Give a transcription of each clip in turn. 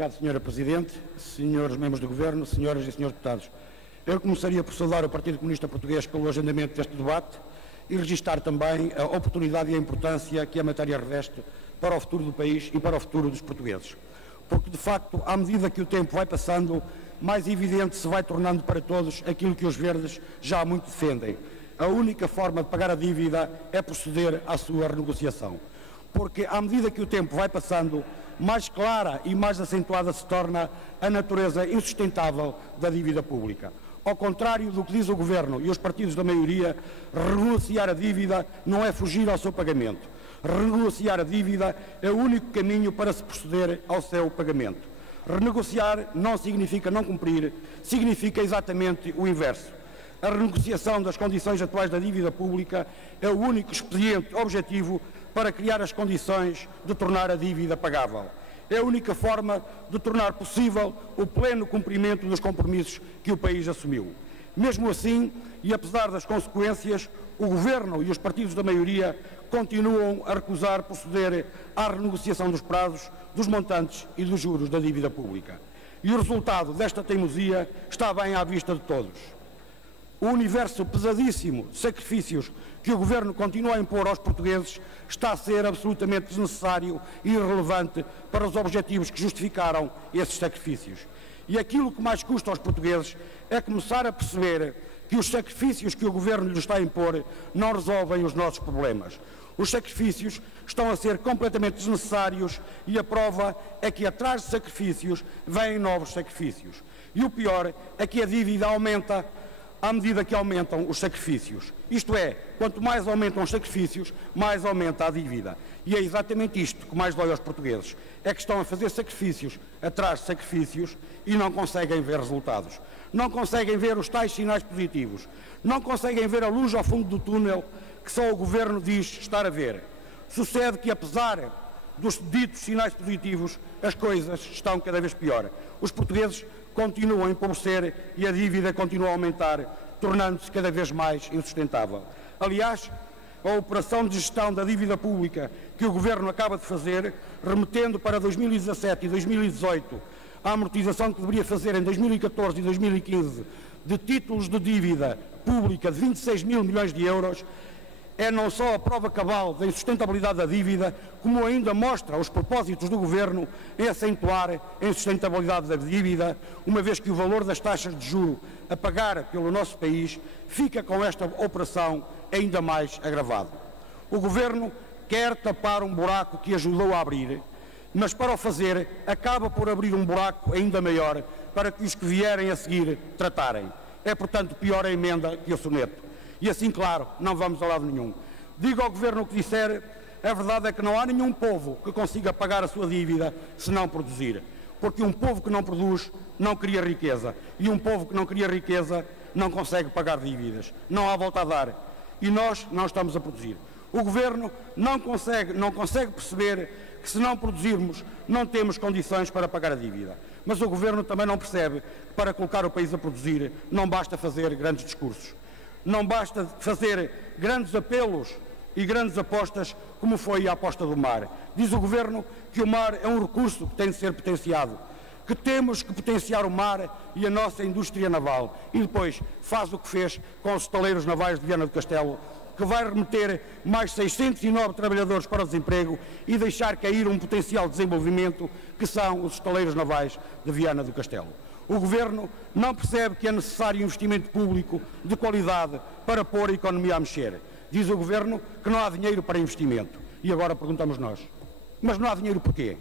obrigado, Sra. Presidente, senhores membros do Governo, senhoras e senhores deputados. Eu começaria por saudar o Partido Comunista Português pelo agendamento deste debate e registar também a oportunidade e a importância que a matéria reveste para o futuro do país e para o futuro dos portugueses. Porque, de facto, à medida que o tempo vai passando, mais evidente se vai tornando para todos aquilo que os verdes já há muito defendem. A única forma de pagar a dívida é proceder à sua renegociação. Porque, à medida que o tempo vai passando, mais clara e mais acentuada se torna a natureza insustentável da dívida pública. Ao contrário do que diz o Governo e os partidos da maioria, renegociar a dívida não é fugir ao seu pagamento. Renegociar a dívida é o único caminho para se proceder ao seu pagamento. Renegociar não significa não cumprir, significa exatamente o inverso. A renegociação das condições atuais da dívida pública é o único expediente objetivo para criar as condições de tornar a dívida pagável. É a única forma de tornar possível o pleno cumprimento dos compromissos que o país assumiu. Mesmo assim, e apesar das consequências, o Governo e os partidos da maioria continuam a recusar proceder à renegociação dos prazos, dos montantes e dos juros da dívida pública. E o resultado desta teimosia está bem à vista de todos. O universo pesadíssimo de sacrifícios que o Governo continua a impor aos portugueses está a ser absolutamente desnecessário e irrelevante para os objetivos que justificaram esses sacrifícios. E aquilo que mais custa aos portugueses é começar a perceber que os sacrifícios que o Governo lhes está a impor não resolvem os nossos problemas. Os sacrifícios estão a ser completamente desnecessários e a prova é que atrás de sacrifícios vêm novos sacrifícios. E o pior é que a dívida aumenta à medida que aumentam os sacrifícios. Isto é, quanto mais aumentam os sacrifícios, mais aumenta a dívida. E é exatamente isto que mais dói aos portugueses. É que estão a fazer sacrifícios atrás de sacrifícios e não conseguem ver resultados. Não conseguem ver os tais sinais positivos. Não conseguem ver a luz ao fundo do túnel que só o Governo diz estar a ver. Sucede que, apesar dos ditos sinais positivos, as coisas estão cada vez pior. Os portugueses continuam a empobrecer e a dívida continua a aumentar, tornando-se cada vez mais insustentável. Aliás, a operação de gestão da dívida pública que o Governo acaba de fazer, remetendo para 2017 e 2018 a amortização que deveria fazer em 2014 e 2015 de títulos de dívida pública de 26 mil milhões de euros, é não só a prova cabal da insustentabilidade da dívida, como ainda mostra os propósitos do Governo em acentuar a insustentabilidade da dívida, uma vez que o valor das taxas de juro a pagar pelo nosso país fica com esta operação ainda mais agravado. O Governo quer tapar um buraco que ajudou a abrir, mas para o fazer acaba por abrir um buraco ainda maior para que os que vierem a seguir tratarem. É, portanto, pior a emenda que o soneto. E assim, claro, não vamos a lado nenhum. Digo ao Governo o que disser, a verdade é que não há nenhum povo que consiga pagar a sua dívida se não produzir. Porque um povo que não produz não cria riqueza. E um povo que não cria riqueza não consegue pagar dívidas. Não há volta a dar. E nós não estamos a produzir. O Governo não consegue perceber que se não produzirmos não temos condições para pagar a dívida. Mas o Governo também não percebe que para colocar o país a produzir não basta fazer grandes discursos. Não basta fazer grandes apelos e grandes apostas, como foi a aposta do mar. Diz o Governo que o mar é um recurso que tem de ser potenciado, que temos que potenciar o mar e a nossa indústria naval. E depois faz o que fez com os estaleiros navais de Viana do Castelo, que vai remeter mais 609 trabalhadores para o desemprego e deixar cair um potencial desenvolvimento que são os estaleiros navais de Viana do Castelo. O Governo não percebe que é necessário investimento público de qualidade para pôr a economia a mexer. Diz o Governo que não há dinheiro para investimento. E agora perguntamos nós, mas não há dinheiro porquê?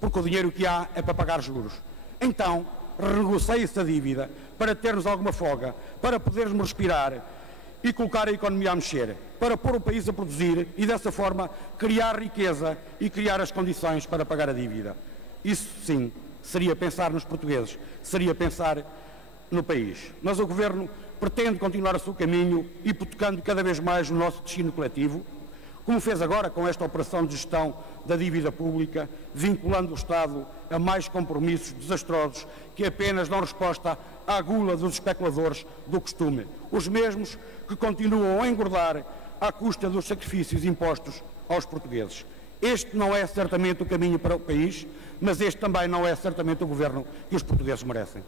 Porque o dinheiro que há é para pagar juros. Então, renegocie-se a dívida para termos alguma folga, para podermos respirar e colocar a economia a mexer, para pôr o país a produzir e, dessa forma, criar riqueza e criar as condições para pagar a dívida. Isso, sim, seria pensar nos portugueses, seria pensar no país. Mas o Governo pretende continuar o seu caminho, hipotecando cada vez mais o nosso destino coletivo, como fez agora com esta operação de gestão da dívida pública, vinculando o Estado a mais compromissos desastrosos que apenas dão resposta à gula dos especuladores do costume, os mesmos que continuam a engordar à custa dos sacrifícios impostos aos portugueses. Este não é certamente o caminho para o país, mas este também não é certamente o governo que os portugueses merecem.